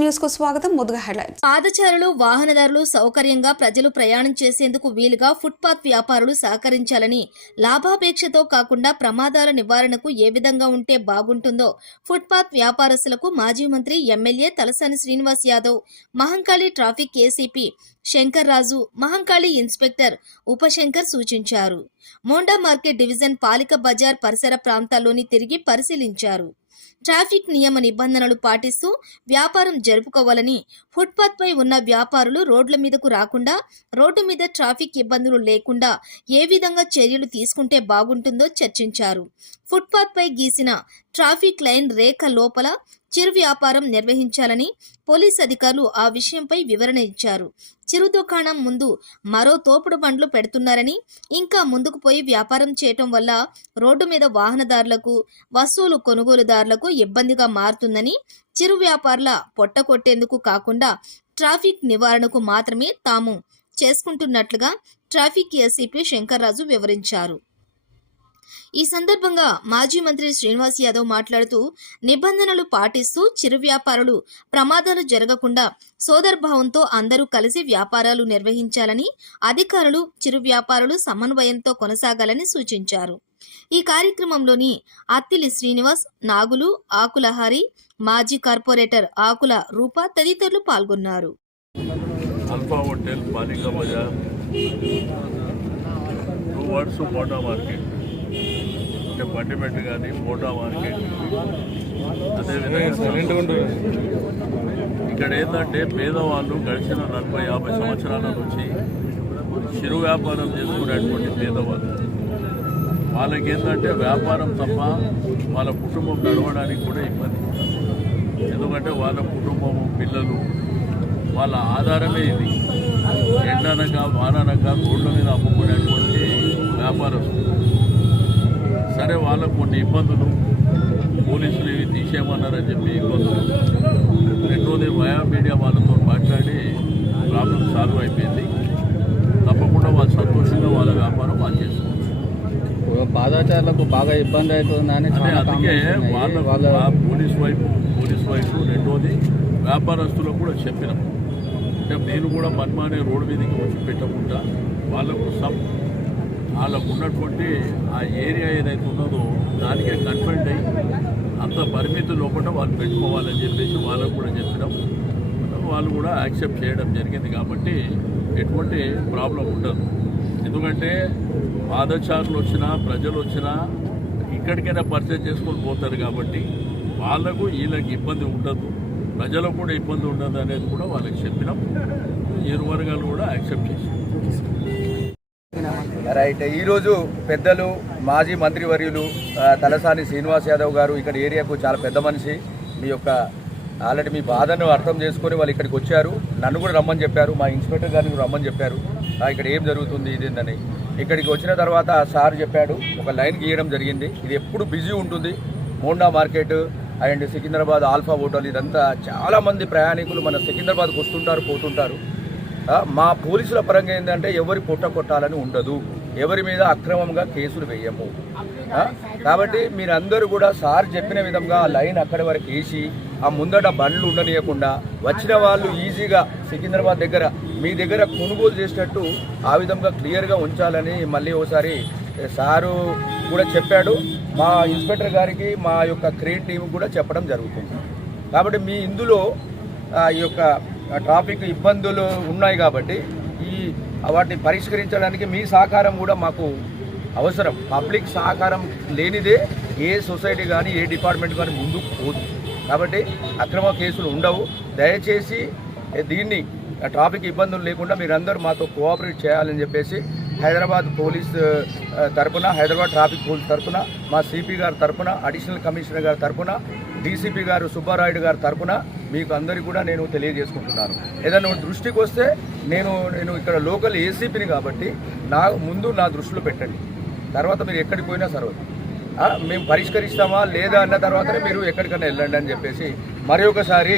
న్యూస్కు స్వాగతం. ముందుగా హెడ్లైన్స్ పాదచారులు వాహనదారులు సౌకర్యంగా ప్రజలు ప్రయాణం చేసేందుకు వీలుగా ఫుట్పాత్ వ్యాపారులు సహకరించాలని లాభాపేక్షతో కాకుండా ప్రమాదాల నివారణకు ఏ విధంగా ఉంటే బాగుంటుందో ఫుట్పాత్ వ్యాపారస్తులకు మాజీ మంత్రి MLA Talasani Srinivas Yadav Mahankali traffic ACP Shankar Raju Mahankali inspector Upashankar సూచించారు. మోండా మార్కెట్ డివిజన్ పాలిక బజార్ పరిసర ప్రాంతాల్లోని తిరిగి పరిశీలించారు. ట్రాఫిక్ నియమ నిబంధనలు పాటిస్తూ వ్యాపారం జరుపుకోవాలని ఫుట్పాత్ పై ఉన్న వ్యాపారులు రోడ్ల మీదకు రాకుండా రోడ్డు మీద ట్రాఫిక్ ఇబ్బందులు లేకుండా ఏ విధంగా చర్యలు తీసుకుంటే బాగుంటుందో చర్చించారు. ఫుట్పాత్ పై గీసిన ట్రాఫిక్ లైన్ రేఖ లోపల చిరు వ్యాపారం నిర్వహించాలని పోలీస్ అధికారులు ఆ విషయంపై వివరణ ఇచ్చారు. చిరు దుకాణం ముందు మరో తోపుడు బండ్లు పెడుతున్నారని ఇంకా ముందుకు పోయి వ్యాపారం చేయటం వల్ల రోడ్డు మీద వాహనదారులకు వస్తువులు కొనుగోలుదారులకు ఇబ్బందిగా మారుతుందని చిరు వ్యాపారుల పొట్ట కొట్టేందుకు కాకుండా ట్రాఫిక్ నివారణకు మాత్రమే తాము చేసుకుంటున్నట్లుగా ట్రాఫిక్ ఎస్సీపీ శంకర్రాజు వివరించారు. ఈ సందర్భంగా మాజీ మంత్రి శ్రీనివాస్ యాదవ్ మాట్లాడుతూ నిబంధనలు పాటిస్తూ చిరు వ్యాపారులు ప్రమాదాలు జరగకుండా సోదర్భావంతో అందరూ కలిసి వ్యాపారాలు నిర్వహించాలని అధికారులు చిరు వ్యాపారులు సమన్వయంతో కొనసాగాలని సూచించారు. ఈ కార్యక్రమంలోని అత్తిలి శ్రీనివాస్ నాగులు ఆకులహారి మాజీ కార్పొరేటర్ ఆకుల రూప తదితరులు పాల్గొన్నారు. అల్ఫా హోటల్ బజార్ టూ వర్డ్స్ మార్కెట్. అంటే బండిమెట్టు కానీ మోటా మార్కెట్ అదేవిధంగా ఇక్కడ ఏంటంటే పేదవాళ్ళు గడిచిన నలభై యాభై సంవత్సరాల నుంచి చిరు వ్యాపారం చేసుకునేటువంటి పేదవాళ్ళు. వాళ్ళకి ఏంటంటే వ్యాపారం తప్ప వాళ్ళ కుటుంబం నడవడానికి కూడా ఇబ్బంది. ఎందుకంటే వాళ్ళ కుటుంబము పిల్లలు వాళ్ళ ఆధారమే ఇది. ఎండనక వాననక రోడ్ల మీద అమ్ముకునేటువంటి వ్యాపారస్తులు సరే వాళ్ళకు కొన్ని ఇబ్బందులు. పోలీసులు ఇవి తీసేయమన్నారని చెప్పి ఇబ్బందులు. రెండోది వయా మీడియా వాళ్ళతో మాట్లాడి ప్రాబ్లం సాల్వ్ అయిపోయింది. తప్పకుండా వాళ్ళు సంతోషంగా వాళ్ళ వ్యాపారం వాళ్ళు చేసుకోవచ్చు. పాదాచారులకు బాగా ఇబ్బంది అవుతుందని అందుకే వాళ్ళ. వాళ్ళ పోలీస్ వైపు పోలీస్ వైపు రెండోది వ్యాపారస్తులకు కూడా చెప్పినాం. అంటే మీరు కూడా మన్మానే రోడ్డు మీదకి వచ్చి పెట్టకుండా వాళ్ళకు సబ్ వాళ్ళకు ఉన్నటువంటి ఆ ఏరియా ఏదైతే ఉన్నదో దానికే కన్ఫెంట్ అయ్యి అంత పరిమితి లోపల వాళ్ళు పెట్టుకోవాలని చెప్పేసి వాళ్ళకు కూడా చెప్పడం. వాళ్ళు కూడా యాక్సెప్ట్ చేయడం జరిగింది కాబట్టి ఎటువంటి ప్రాబ్లం ఉండదు. ఎందుకంటే పాదచారులు వచ్చినా ప్రజలు వచ్చినా ఇక్కడికైనా పర్చేజ్ చేసుకొని పోతారు కాబట్టి వాళ్ళకు వీళ్ళకి ఇబ్బంది ఉండదు. ప్రజలకు కూడా ఇబ్బంది ఉండదు అనేది కూడా వాళ్ళకి చెప్పినాం. ఇరు వర్గాలు కూడా యాక్సెప్ట్ చేసి రైట్. ఈరోజు పెద్దలు మాజీ మంత్రివర్యులు తలసాని శ్రీనివాస్ యాదవ్ గారు ఇక్కడ ఏరియాకు చాలా పెద్ద మనిషి. మీ యొక్క ఆల్రెడీ మీ బాధను అర్థం చేసుకొని వాళ్ళు ఇక్కడికి వచ్చారు. నన్ను కూడా రమ్మని చెప్పారు. మా ఇన్స్పెక్టర్ గారిని కూడా రమ్మని చెప్పారు. ఇక్కడ ఏం జరుగుతుంది ఇది ఏందని ఇక్కడికి వచ్చిన తర్వాత సార్ చెప్పాడు ఒక లైన్ గీయడం జరిగింది. ఇది ఎప్పుడు బిజీ ఉంటుంది. Monda market and Secunderabad alpha hotel ఇదంతా చాలామంది ప్రయాణికులు మన సికింద్రాబాద్కి వస్తుంటారు పోతుంటారు. మా పోలీసుల పరంగా ఏంటంటే ఎవరి పొట్ట కొట్టాలని ఉండదు. ఎవరి మీద అక్రమంగా కేసులు వేయము. కాబట్టి మీరందరూ కూడా సార్ చెప్పిన విధంగా ఆ లైన్ అక్కడి వరకు వేసి ఆ ముందట బండ్లు ఉండనీయకుండా వచ్చిన వాళ్ళు ఈజీగా సికింద్రాబాద్ దగ్గర మీ దగ్గర కొనుగోలు చేసినట్టు ఆ విధంగా క్లియర్గా ఉంచాలని మళ్ళీ ఒకసారి సారు కూడా చెప్పాడు. మా ఇన్స్పెక్టర్ గారికి మా యొక్క క్రేట్ టీం కూడా చెప్పడం జరుగుతుంది. కాబట్టి మీ ఇందులో ఆ, ఈ యొక్క ట్రాఫిక్ ఇబ్బందులు ఉన్నాయి కాబట్టి ఈ వాటిని పరిష్కరించడానికి మీ సహకారం కూడా మాకు అవసరం. పబ్లిక్ సహకారం లేనిదే ఏ సొసైటీ కానీ ఏ డిపార్ట్మెంట్ కానీ ముందుకు పోదు. కాబట్టి అక్రమ కేసులు ఉండవు. దయచేసి దీన్ని ట్రాఫిక్ ఇబ్బందులు లేకుండా మీరందరూ మాతో కోఆపరేట్ చేయాలని చెప్పేసి హైదరాబాద్ పోలీస్ తరఫున హైదరాబాద్ ట్రాఫిక్ పోలీస్ తరఫున మా సిపి గారి తరపున అడిషనల్ కమిషనర్ గారి తరఫున డీసీపీ గారు సుబ్బారాయుడు గారి తరపున మీకు అందరికీ కూడా నేను తెలియజేసుకుంటున్నాను. ఏదైనా దృష్టికి వస్తే నేను నేను ఇక్కడ లోకల్ ఏసీపీని కాబట్టి నా ముందు నా దృష్టిలో పెట్టండి. తర్వాత మీరు ఎక్కడికి పోయినా సరే. మేము పరిష్కరిస్తామా లేదా అన్న తర్వాతనే మీరు ఎక్కడికైనా వెళ్ళండి అని చెప్పేసి మరి ఒకసారి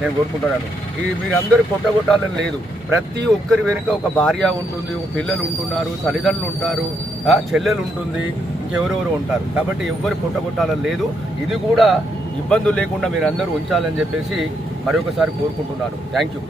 నేను కోరుకుంటున్నాను. ఈ మీరందరూ కొట్టగొట్టాలని లేదు. ప్రతి ఒక్కరి వెనుక ఒక భార్య ఉంటుంది ఒక పిల్లలు ఉంటున్నారు తల్లిదండ్రులు ఉంటారు చెల్లెలు ఉంటుంది ఇంకెవరెవరు ఉంటారు. కాబట్టి ఎవ్వరు కొట్టగొట్టాలని లేదు. ఇది కూడా ఇబ్బందులు లేకుండా మీరు అందరూ ఉంచాలని చెప్పేసి మరొకసారి కోరుకుంటున్నాను. Thank you